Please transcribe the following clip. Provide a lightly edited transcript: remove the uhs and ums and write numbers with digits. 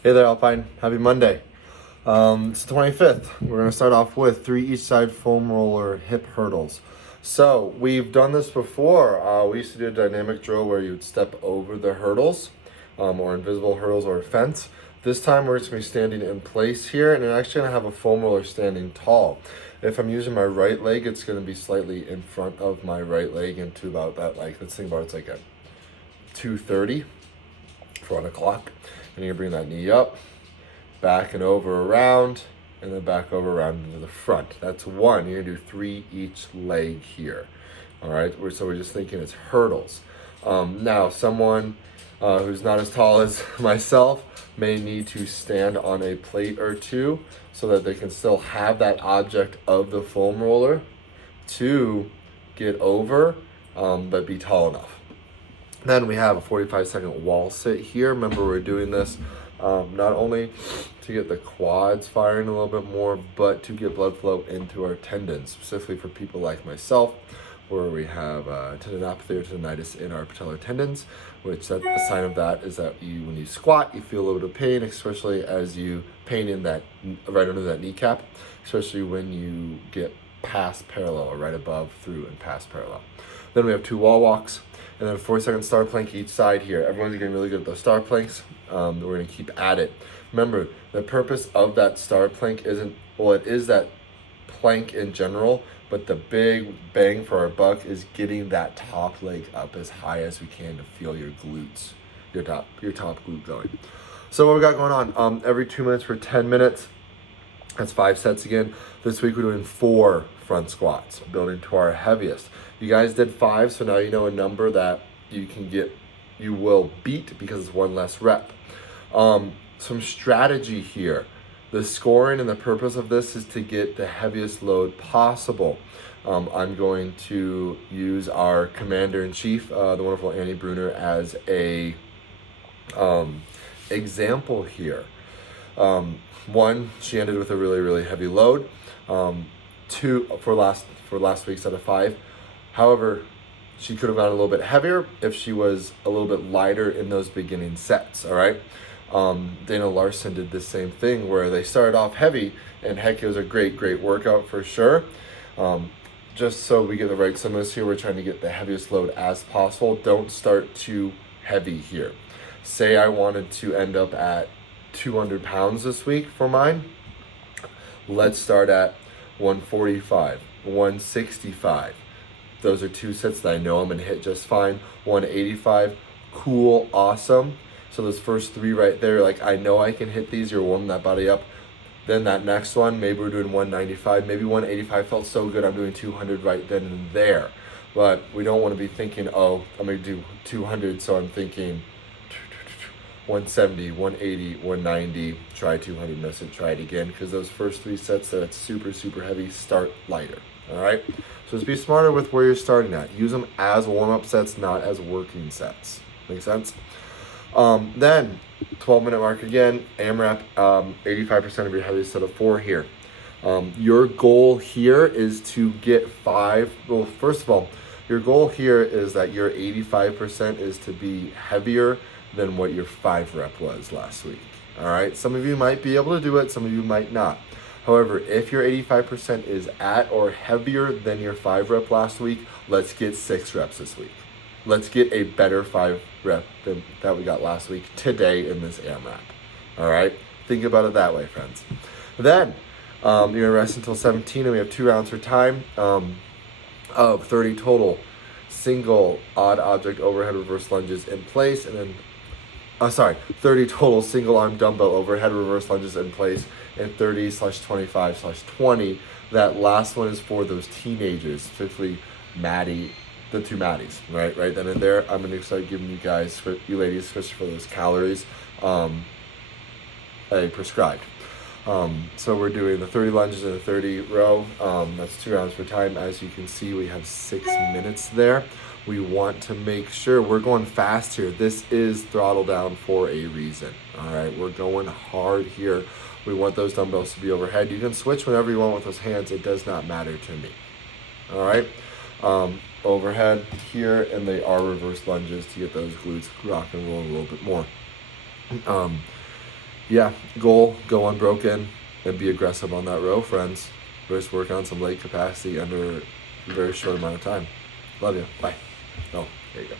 Hey there, Alpine. Happy Monday. It's the 25th. We're going to start off with 3 each side foam roller hip hurdles. So we've done this before. We used to do a dynamic drill where you would step over the hurdles, or invisible hurdles or a fence. This time we're just going to be standing in place here, and I'm actually going to have a foam roller standing tall. If I'm using my right leg, it's going to be slightly in front of my right leg into about that, like, let's think about it's like a 230 for 1 o'clock. And you're going to bring that knee up, back and over around, and then back over around into the front. That's one. You're going to do 3 each leg here. All right, so we're just thinking it's hurdles. Now, someone who's not as tall as myself may need to stand on a plate or two so that they can still have that object of the foam roller to get over, but be tall enough. Then we have a 45-second wall sit here. Remember, we're doing this not only to get the quads firing a little bit more, but to get blood flow into our tendons, specifically for people like myself, where we have tendinopathy or tendinitis in our patellar tendons, which a sign of that is that when you squat, you feel a little bit of pain, especially as you pain in that right under that kneecap, especially when you get past parallel or right above, through, and past parallel. Then we have 2 wall walks, and then a 40-second star plank each side here. Everyone's getting really good at those star planks. We're going to keep at it. Remember, the purpose of that star plank isn't, well, it is that plank in general, but the big bang for our buck is getting that top leg up as high as we can to feel your glutes, your top glute going. So what we got going on? Every 2 minutes for 10 minutes. That's 5 sets again. This week we're doing 4 front squats, building to our heaviest. You guys did 5, so now you know a number that you will beat because it's 1 less rep. Some strategy here. The scoring and the purpose of this is to get the heaviest load possible. I'm going to use our commander-in-chief, the wonderful Annie Bruner, as a example here. 1, she ended with a really, really heavy load. 2 for last week's set of 5. However, she could have gone a little bit heavier if she was a little bit lighter in those beginning sets, all right? Dana Larson did the same thing where they started off heavy, and heck, it was a great workout for sure. Just so we get the right stimulus here, we're trying to get the heaviest load as possible. Don't start too heavy here. Say I wanted to end up at 200 pounds this week for mine. Let's start at 145, 165. Those are 2 sets that I know I'm going to hit just fine. 185, cool, awesome. So those first 3 right there, like I know I can hit these. You're warming that body up. Then that next one, maybe we're doing 195, maybe 185 felt so good, I'm doing 200 right then and there. But we don't want to be thinking, oh, I'm going to do 200, so I'm thinking 170, 180, 190, try 200, miss it, try it again, because those first 3 sets that's super heavy, start lighter. All right, so just be smarter with where you're starting at. Use them as warm-up sets, not as working sets. Make sense? Then 12-minute mark again, AMRAP, 85% of your heaviest set of 4 here. Your goal here is to get 5. Well, first of all, your goal here is that your 85% is to be heavier than what your 5 rep was last week. All right, some of you might be able to do it, some of you might not. However, if your 85% is at or heavier than your 5 rep last week, let's get 6 reps this week. Let's get a better 5 rep than that we got last week today in this AMRAP. All right, think about it that way, friends. Then you're gonna rest until 17, and we have 2 rounds for time of 30 total single odd object overhead reverse lunges in place, and then 30 total single arm dumbbell overhead reverse lunges in place, and 30/25/20. That last one is for those teenagers, specifically Maddie, the 2 Maddies, right then and there. I'm gonna start giving you guys, you ladies, especially for those calories, prescribed. So we're doing the 30 lunges and the 30 row. That's 2 rounds per time. As you can see, we have 6 minutes there. We want to make sure we're going fast here. This is throttle down for a reason. All right, we're going hard here. We want those dumbbells to be overhead. You can switch whenever you want with those hands. It does not matter to me. All right, overhead here, and they are reverse lunges to get those glutes rock and roll a little bit more. yeah, goal, go unbroken, and be aggressive on that row, friends. We're just working on some leg capacity under a very short amount of time. Love you. Bye. Oh, there you go.